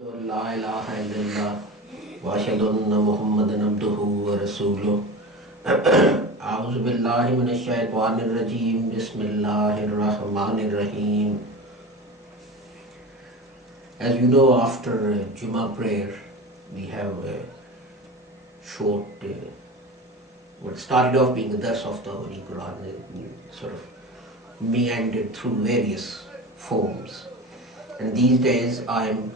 لا إله إلا الله وأشهد أن محمدا عبده ورسوله أعوذ بالله من الشيطان الرجيم بسم الله الرحمن الرحيم. As you know, after Jummah prayer, we have a short, what started off being a dars of the Holy Quran, sort of meandered through various forms. And these days I am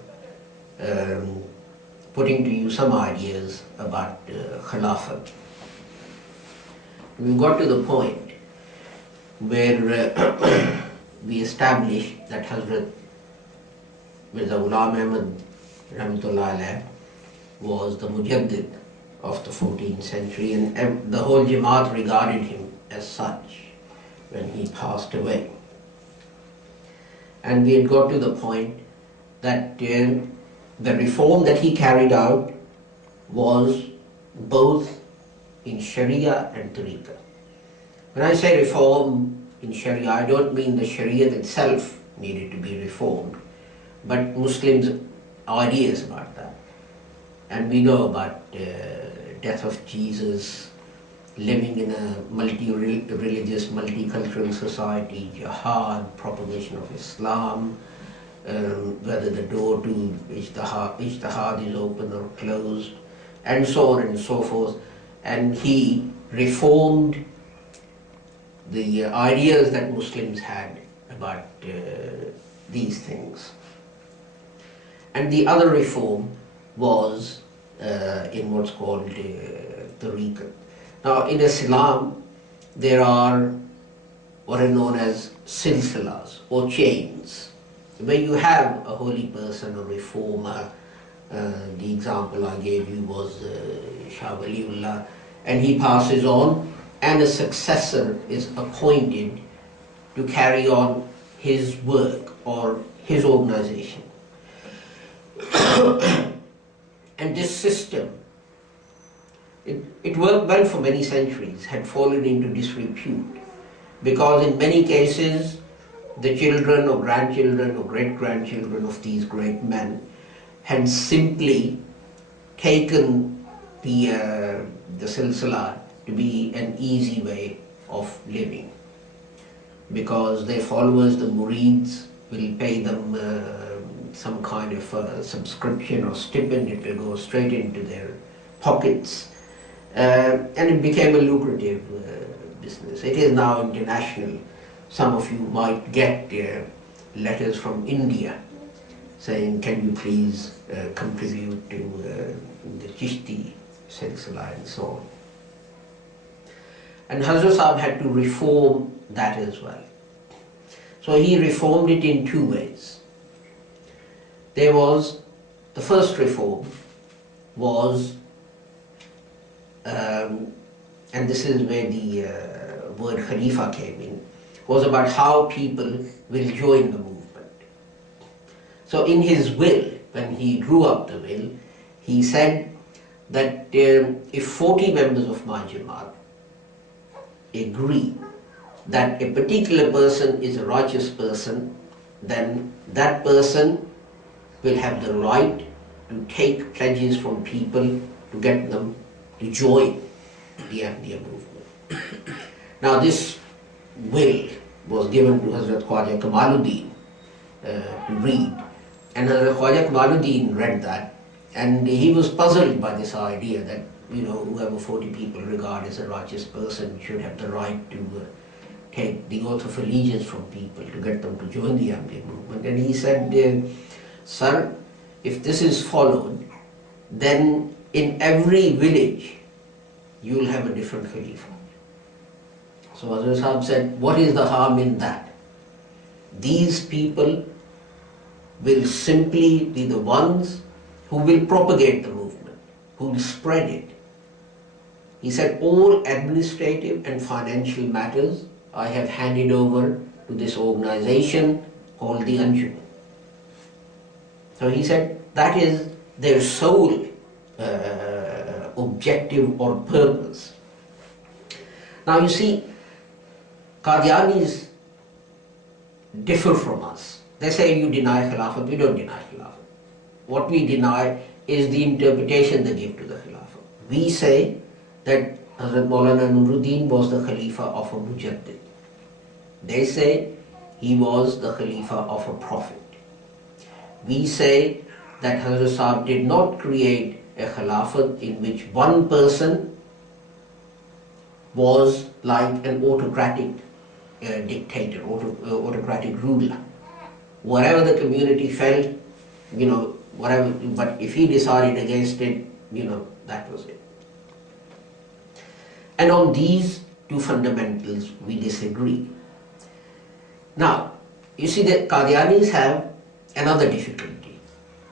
putting to you some ideas about Khilafat. We got to the point where we established that Hazrat Mirza Ghulam Ahmad Rahmatullah Alayh was the Mujaddid of the 14th century, and the whole Jamaat regarded him as such when he passed away. And we had got to the point that the reform that he carried out was both in Sharia and Tariqah. When I say reform in Sharia, I don't mean the Sharia itself needed to be reformed, but Muslims' ideas about that. And we know about death of Jesus, living in a multi-religious, multicultural society, jihad, propagation of Islam, whether the door to ijtihad is open or closed, and so on and so forth. And he reformed the ideas that Muslims had about these things. And the other reform was in what's called Tariqah. Now in Islam, there are what are known as silsilas or chains, where you have a holy person, a reformer. The example I gave you was Shah Waliullah, and he passes on, and a successor is appointed to carry on his work or his organization. And this system, it worked well for many centuries, had fallen into disrepute, because in many cases the children or grandchildren or great-grandchildren of these great men had simply taken the silsila to be an easy way of living, because their followers, the murids, will pay them some kind of subscription or stipend. It will go straight into their pockets, and it became a lucrative business. It is now international. Some of you might get letters from India saying, can you please contribute to the Chishti silsila and so on. And Hazrat Sahib had to reform that as well. So he reformed it in two ways. There was, the first reform was, and this is where the word Khalifa came in, was about how people will join the movement. So in his will, when he drew up the will, he said that if 40 members of my Jamaat agree that a particular person is a righteous person, then that person will have the right to take pledges from people to get them to join the Ahmadiyya movement. Now this will was given to Hazrat Khwaja Kamaluddin to read, and Hazrat Khwaja Kamaluddin read that, and he was puzzled by this idea that, you know, whoever 40 people regard as a righteous person should have the right to take the oath of allegiance from people to get them to join the Ahmadiyya movement. And he said, sir, if this is followed, then in every village you will have a different Khalifa. So Hazrat Sahib said, what is the harm in that? These people will simply be the ones who will propagate the movement, who will spread it. He said, all administrative and financial matters I have handed over to this organization called the Anjuman. So he said, that is their sole objective or purpose. Now you see, Qadianis differ from us. They say you deny Khilafat, we don't deny Khilafat. what we deny is the interpretation they give to the Khilafah. We say that Hazrat Maulana Nuruddin was the Khalifa of a Mujaddid. They say he was the Khalifa of a Prophet. We say that Hazrat Sahib did not create a Khilafat in which one person was like an autocratic dictator, autocratic ruler. Whatever the community felt, whatever, but if he decided against it, that was it. And on these two fundamentals, we disagree. Now, you see that Qadianis have another difficulty.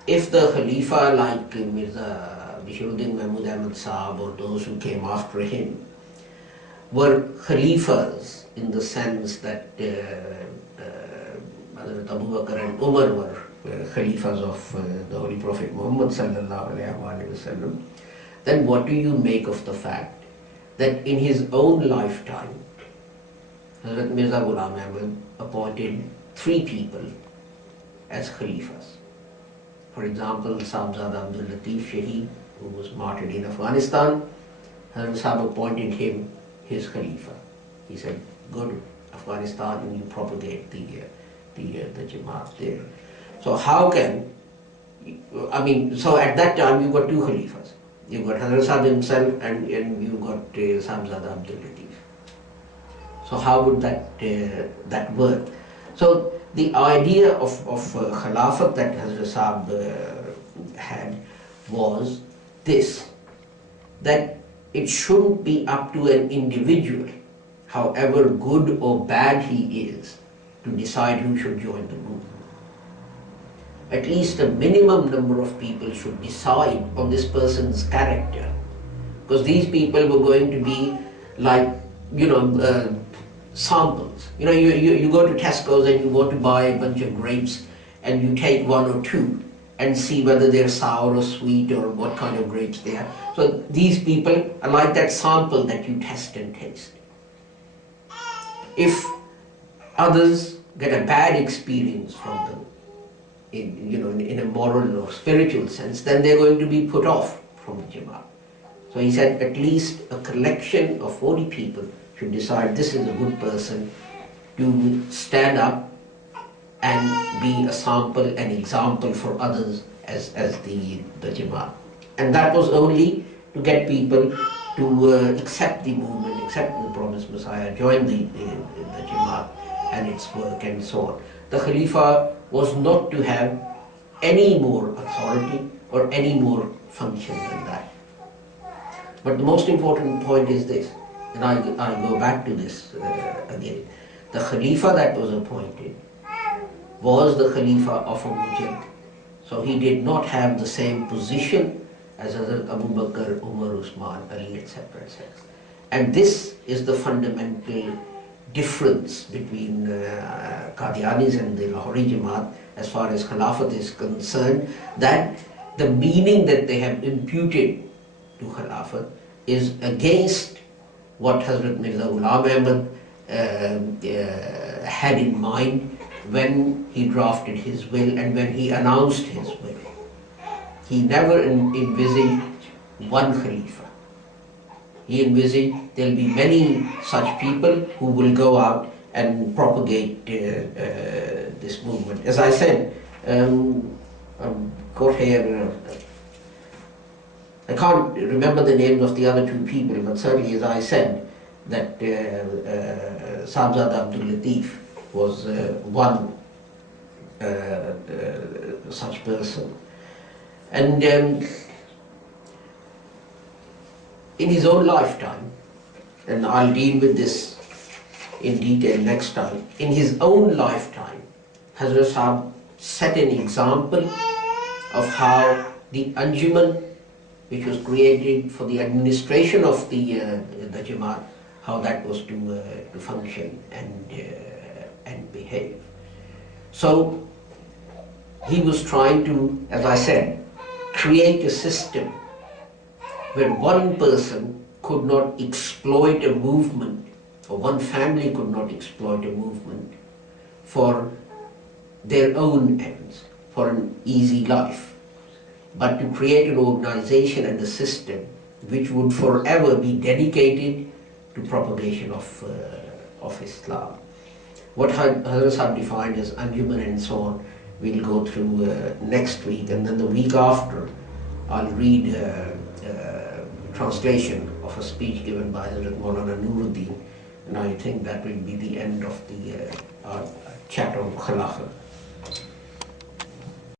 If the Khalifa like Mirza Bisharuddin Mahmud Ahmad Sahib or those who came after him were Khalifas in the sense that Abu Bakr and Umar were Khalifas of the Holy Prophet Muhammad sallallahu alaihi wasallam, then what do you make of the fact that in his own lifetime, Hazrat Mirza Ghulam Ahmad appointed 3 people as Khalifas? For example, Sahibzada Abdul Latif Shahid, who was martyred in Afghanistan, Hazrat Sahib appointed him his Khalifa. He said, go to Afghanistan and you propagate the Jamaat there. So how can, so at that time you got 2 Khalifas. You got Hazrat Sahib himself and you got Sahibzada Abdul Latif. So how would that work? So the idea of Khilafat that Hazrat Sahib had was this, that it shouldn't be up to an individual, however good or bad he is, to decide who should join the movement. At least a minimum number of people should decide on this person's character, because these people were going to be like, samples. You go to Tesco's and you want to buy a bunch of grapes and you take 1 or 2 and see whether they're sour or sweet or what kind of grapes they are. So these people are like that sample that you test and taste. If others get a bad experience from them, in a moral or spiritual sense, then they're going to be put off from the Jamaat. So he said at least a collection of 40 people should decide this is a good person to stand up and be a sample, an example for others as the Jamaat. And that was only to get people to accept the movement, accept the promised Messiah, join the Jamaat and its work and so on. The Khalifa was not to have any more authority or any more function than that. But the most important point is this, and I go back to this again. The Khalifa that was appointed was the Khalifa of a Mujaddid. So he did not have the same position as Hazrat Abu Bakr, Umar, Usman, Ali, etc., etc. And this is the fundamental difference between Qadianis and the Lahori Jamaat as far as Khilafat is concerned, that the meaning that they have imputed to Khilafat is against what Hazrat Mirza Ghulam Ahmad had in mind when he drafted his will and when he announced his will. He never envisaged one Khalifa. He envisaged there will be many such people who will go out and propagate this movement. As I said, got here, I can't remember the names of the other 2 people, but certainly as I said, that Sahibzada Abdul Latif was one such person. And in his own lifetime, and I'll deal with this in detail next time, in his own lifetime, Hazrat Sahib set an example of how the Anjuman, which was created for the administration of the Jamaat, how that was to function and behave. So he was trying to, as I said, create a system where one person could not exploit a movement, or one family could not exploit a movement for their own ends, for an easy life. but to create an organization and a system which would forever be dedicated to propagation of Islam. What Hazrat Sahib defined as Anjuman and so on, we'll go through next week, and then the week after, I'll read translation of a speech given by Hazrat Maulana Nuruddin, and I think that will be the end of the our chat on Khilafat.